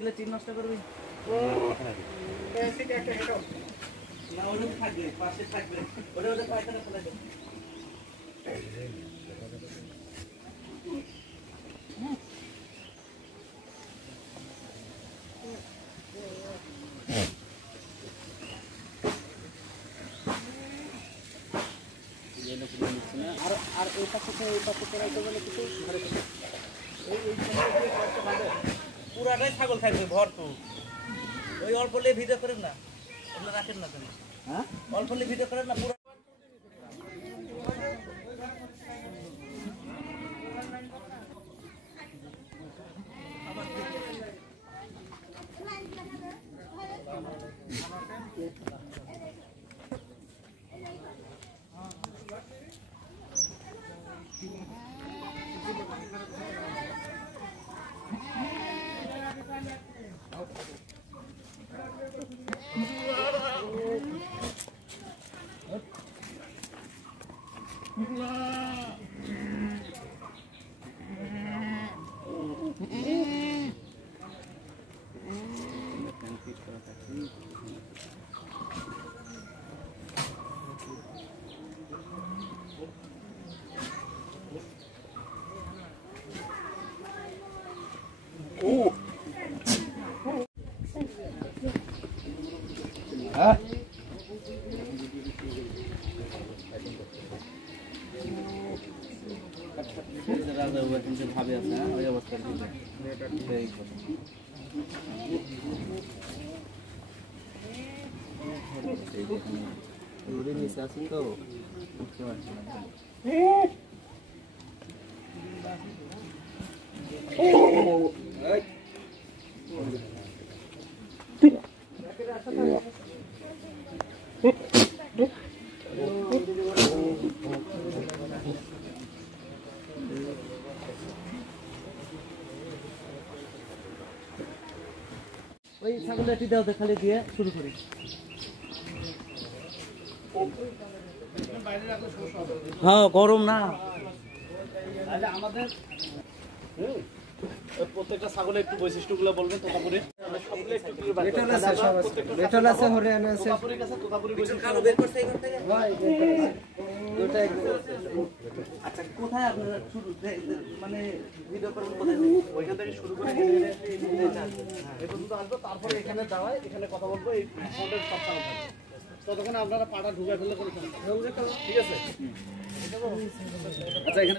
চিন নষ্ট করবি না ওটা থাকবে পাশে থাকবে ওটা ওটা পায়খানা ফেলে দেবে আর আর এই পাশে করাইতে বলে কিছু ঘরে পুরাটাই ছাগল থাকবে ভরপুর ওই অল্প লে ভিডিও করেন না ওগুলো রাখেন না কেন হ্যাঁ অল্প লে ভিডিও করেন না পুরো ভাবে আছে ওই অবস্থা নিচে আছেন তো বুঝতে পারছি না ওই ছাগলটি দাও খালি দিয়ে শুরু করি হ্যাঁ গরম না আমাদের প্রত্যেকটা ছাগলের একটু বৈশিষ্ট্যগুলো বলবেন তোতাপুরি আচ্ছা কোথায় আপনারা শুরু মানে ভিডিও করবেন কোথায় ওইখান থেকে শুরু করে এই পর্যন্ত আসবো তারপরে এখানে যাওয়ায় এখানে কথা বলবো এই ফোনের সব ছাগল ততক্ষণ আপনারা পাটা ঢুকে ফেললে কোনো সমস্যা ঠিক আছে আচ্ছা এখানে